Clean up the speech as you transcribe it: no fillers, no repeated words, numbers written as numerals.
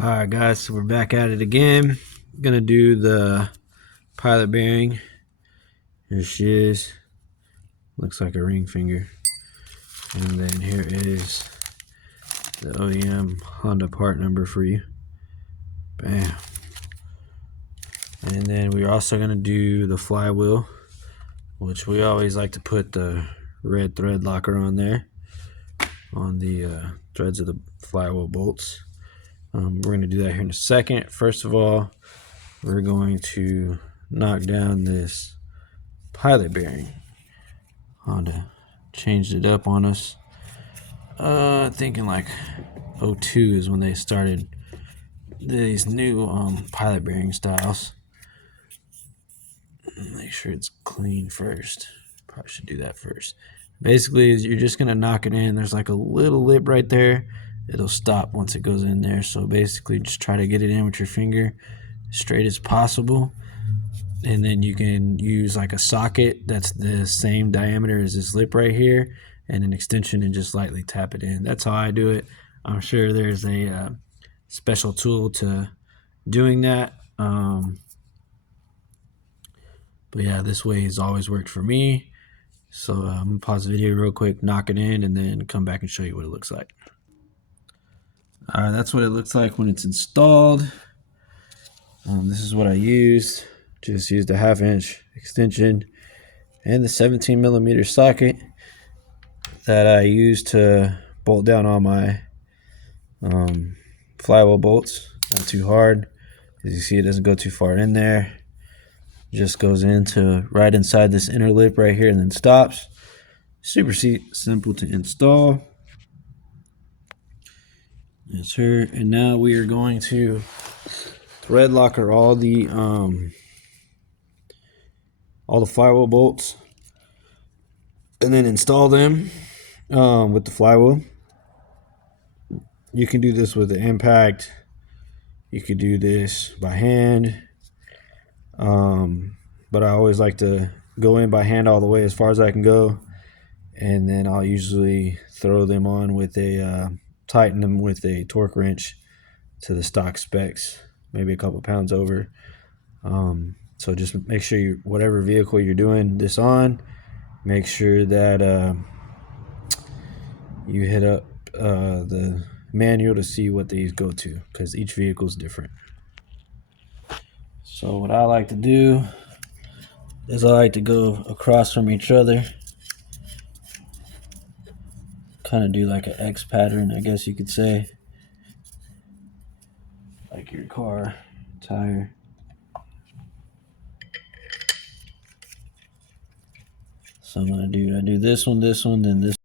Alright guys, so we're back at it again. Gonna do the pilot bearing. Here she is. Looks like a ring finger. And then here is the OEM Honda part number for you. Bam. And then we're also gonna do the flywheel, which we always like to put the red thread locker on there, on the threads of the flywheel bolts. We're going to do that here in a second. First of all, we're going to knock down this pilot bearing. Honda changed it up on us. Thinking like 02 is when they started these new pilot bearing styles. Make sure it's clean first. Probably should do that first. Basically, you're just going to knock it in. There's like a little lip right there. It'll stop once it goes in there. So basically just try to get it in with your finger as straight as possible. And then you can use like a socket that's the same diameter as this lip right here and an extension, and just lightly tap it in. That's how I do it. I'm sure there's a special tool to doing that. But yeah, this way has always worked for me. So I'm going to pause the video real quick, knock it in, and then come back and show you what it looks like. Alright, that's what it looks like when it's installed. This is what I used. Just used a 1/2 inch extension and the 17mm socket that I used to bolt down all my flywheel bolts. Not too hard. As you see, it doesn't go too far in there. It just goes into right inside this inner lip right here and then stops. Super simple to install. That's her. And now we are going to thread locker all the flywheel bolts and then install them with the flywheel. You can do this with the impact. You could do this by hand. But I always like to go in by hand all the way as far as I can go. And then I'll usually throw them on with a tighten them with a torque wrench to the stock specs, maybe a couple pounds over. So just make sure whatever vehicle you're doing this on, make sure that you hit up the manual to see what these go to, because each vehicle is different. So what I like to do is I like to go across from each other, kind of do like an X pattern, I guess you could say, like your car tire. So I'm gonna do this one, then this